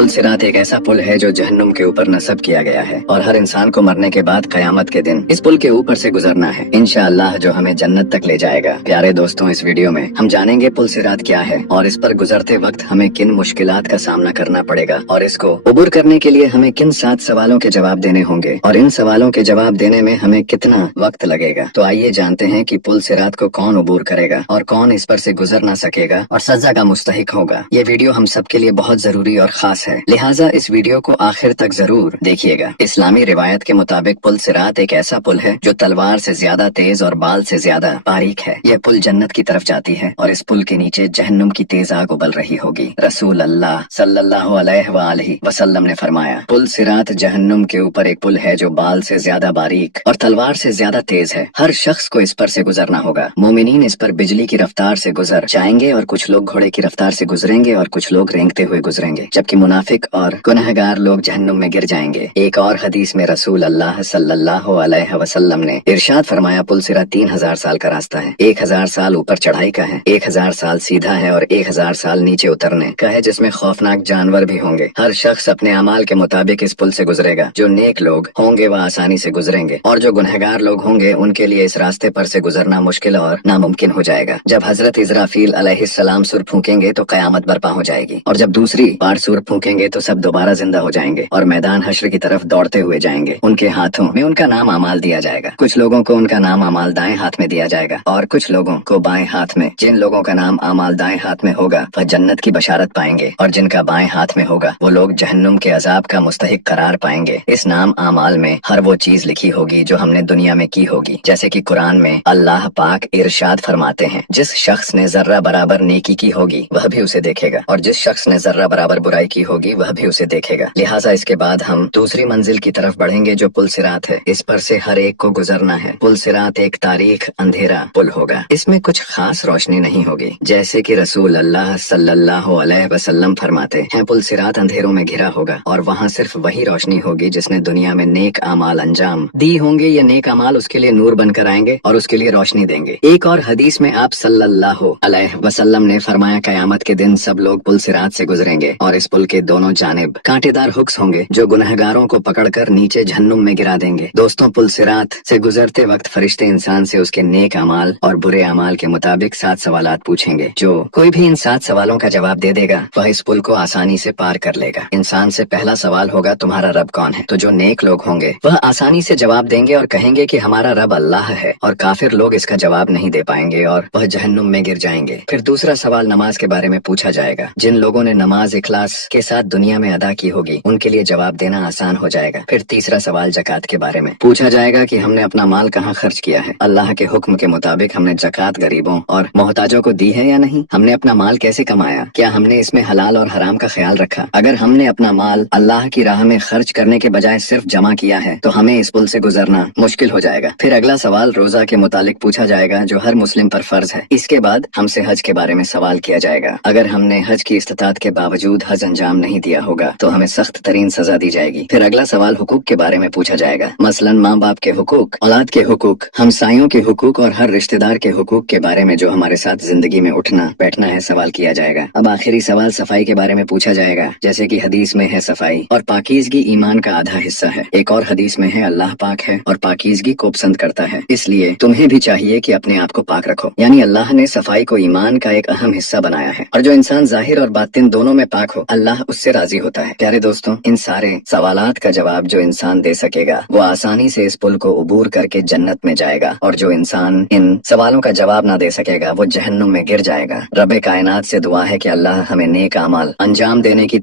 पुल सिरात एक ऐसा पुल है जो जहन्नुम के ऊपर नस्ब किया गया है और हर इंसान को मरने के बाद कयामत के दिन इस पुल के ऊपर से गुजरना है इंशाअल्लाह, जो हमें जन्नत तक ले जाएगा। प्यारे दोस्तों, इस वीडियो में हम जानेंगे पुल सिरात क्या है और इस पर गुजरते वक्त हमें किन मुश्किलात का सामना करना पड़ेगा और इसको उबूर करने के लिए हमें किन 7 सवालों के जवाब देने होंगे और इन सवालों के जवाब देने में हमें कितना वक्त लगेगा। तो आइए जानते हैं कि पुल सिरात को कौन उबूर करेगा और कौन इस पर से गुजर ना सकेगा और सजा का मुस्तहिक होगा। ये वीडियो हम सब के लिए बहुत जरूरी और खास है, लिहाजा इस वीडियो को आखिर तक जरूर देखिएगा। इस्लामी रिवायत के मुताबिक पुल सिरात एक ऐसा पुल है जो तलवार से ज्यादा तेज और बाल से ज्यादा बारीक है। यह पुल जन्नत की तरफ जाती है और इस पुल के नीचे जहन्नुम की तेज आग उबल रही होगी। रसूल अल्लाह सल्लल्लाहु अलैहि वसल्लम ने फरमाया, पुल सिरात जहन्नुम के ऊपर एक पुल है जो बाल से ज्यादा बारीक और तलवार से ज्यादा तेज है। हर शख्स को इस पर से गुजरना होगा। मोमिनीन इस पर बिजली की रफ्तार से गुजर जाएंगे और कुछ लोग घोड़े की रफ्तार से गुजरेंगे और कुछ लोग रेंगते हुए गुजरेंगे, जबकि मुनाफिक और गुनहगार लोग जहन्नुम में गिर जाएंगे। एक और हदीस में रसूल अल्लाह सल्लल्लाहु अलैहि वसल्लम ने इरशाद फरमाया, पुल सिरात 3000 साल का रास्ता है। 1000 साल ऊपर चढ़ाई का है, 1000 साल सीधा है और 1000 साल नीचे उतरने का है, जिसमें खौफनाक जानवर भी होंगे। हर शख्स अपने अमाल के मुताबिक इस पुल से गुजरेगा। जो नेक लोग होंगे वह आसानी से गुजरेंगे और जो गुनहगार लोग होंगे उनके लिए इस रास्ते पर से गुजरना मुश्किल और नामुमकिन हो जाएगा। जब हजरत इजराफील अलैहिस्सलाम सुर फूकेंगे तो कयामत बर्पा हो जाएगी और जब दूसरी बार सुर फूकेंगे तो सब दोबारा जिंदा हो जाएंगे और मैदान हश्र की तरफ दौड़ते हुए जाएंगे। उनके हाथों में उनका नाम अमाल दिया जाएगा। कुछ लोगों को उनका नाम अमाल दाएं हाथ में दिया जाएगा और कुछ लोगों को बाएं हाथ में। जिन लोगों का नाम अमाल दाएं हाथ में होगा वह जन्नत की बशारत पाएंगे और जिनका बाएं हाथ में होगा वो लोग जहन्नुम के अजाब का मुस्तहिक करार पाएंगे। इस नाम अमाल में हर वो चीज लिखी होगी जो हमने दुनिया में की होगी, जैसे कि कुरान में अल्लाह पाक इरशाद फरमाते हैं, जिस शख्स ने जर्रा बराबर नेकी की होगी वह भी उसे देखेगा और जिस शख्स ने जर्रा बराबर बुराई की होगी वह भी उसे देखेगा। लिहाजा इसके बाद हम दूसरी मंजिल की तरफ बढ़ेंगे जो पुल सिरात है। इस पर से हर एक को गुजरना है। पुल सिरात एक तारीख अंधेरा पुल होगा। इसमें कुछ खास रोशनी नहीं होगी, जैसे कि रसूल अल्लाह सल्लल्लाहु अलैहि वसल्लम फरमाते हैं, पुल सिरात अंधेरों में घिरा होगा और वहाँ सिर्फ वही रोशनी होगी जिसने दुनिया में नेक अमाल अंजाम दी होंगे। ये नेक अमाल उसके लिए नूर बनकर आएंगे और उसके लिए रोशनी देंगे। एक और हदीस में आप सल्लल्लाहु अलैहि वसल्लम ने फरमाया, कयामत के दिन सब लोग पुल सिरात से गुजरेंगे और इस पुल के दोनों जानिब कांटेदार हुक्स होंगे जो गुनहगारों को पकड़कर नीचे जहन्नुम में गिरा देंगे। दोस्तों, पुल सिरात से गुजरते वक्त फरिश्ते इंसान से उसके नेक अमाल और बुरे अमाल के मुताबिक 7 सवालात पूछेंगे। जो कोई भी इन 7 सवालों का जवाब दे देगा वह इस पुल को आसानी से पार कर लेगा। इंसान से पहला सवाल होगा, तुम्हारा रब कौन है? तो जो नेक लोग होंगे वह आसानी से जवाब देंगे और कहेंगे कि हमारा रब अल्लाह है और काफिर लोग इसका जवाब नहीं दे पाएंगे और वह जहन्नुम में गिर जाएंगे। फिर दूसरा सवाल नमाज के बारे में पूछा जाएगा। जिन लोगों ने नमाज इखलास के साथ दुनिया में अदा की होगी उनके लिए जवाब देना आसान हो जाएगा। फिर तीसरा सवाल जकात के बारे में पूछा जाएगा कि हमने अपना माल कहाँ खर्च किया है, अल्लाह के हुक्म के मुताबिक हमने जकात गरीबों और मोहताजों को दी है या नहीं, हमने अपना माल कैसे कमाया, क्या हमने इसमें हलाल और हराम का ख्याल रखा। अगर हमने अपना माल अल्लाह की राह में खर्च करने के बजाय सिर्फ जमा किया है तो हमें इस पुल से गुजरना मुश्किल हो जाएगा। फिर अगला सवाल रोजा के मुतालिक पूछा जाएगा जो हर मुस्लिम पर फर्ज है। इसके बाद हमसे हज के बारे में सवाल किया जाएगा। अगर हमने हज की इस्तिताअत के बावजूद हज अंजाम नहीं दिया होगा तो हमें सख्त तरीन सजा दी जाएगी। फिर अगला सवाल हुकूक के बारे में पूछा जाएगा, मसलन माँ बाप के हुकूक, औलाद के हुकूक, हमसायों के हुकूक और हर रिश्तेदार के हुकूक के बारे में जो हमारे साथ जिंदगी में उठना बैठना है सवाल किया जाएगा। अब आखिरी सवाल सफाई के बारे में पूछा जाएगा, जैसे कि हदीस में है सफाई और पाकीज़गी ईमान का आधा हिस्सा है। एक और हदीस में है अल्लाह पाक है और पाकीज़गी को पसंद करता है, इसलिए तुम्हें भी चाहिए कि अपने आप को पाक रखो। यानी अल्लाह ने सफाई को ईमान का एक अहम हिस्सा बनाया है और जो इंसान जाहिर और बातिन दोनों में पाक हो अल्लाह उससे राजी होता है। प्यारे दोस्तों, इन सारे सवालात का जवाब जो इंसान दे सकेगा वो आसानी से इस पुल को उबूर करके जन्नत में जाएगा और जो इंसान इन सवालों का जवाब ना दे सकेगा वो जहन्नुम में गिर जाएगा। रब कायनात से दुआ है कि अल्लाह हमें नेक अमाल अंजाम देने की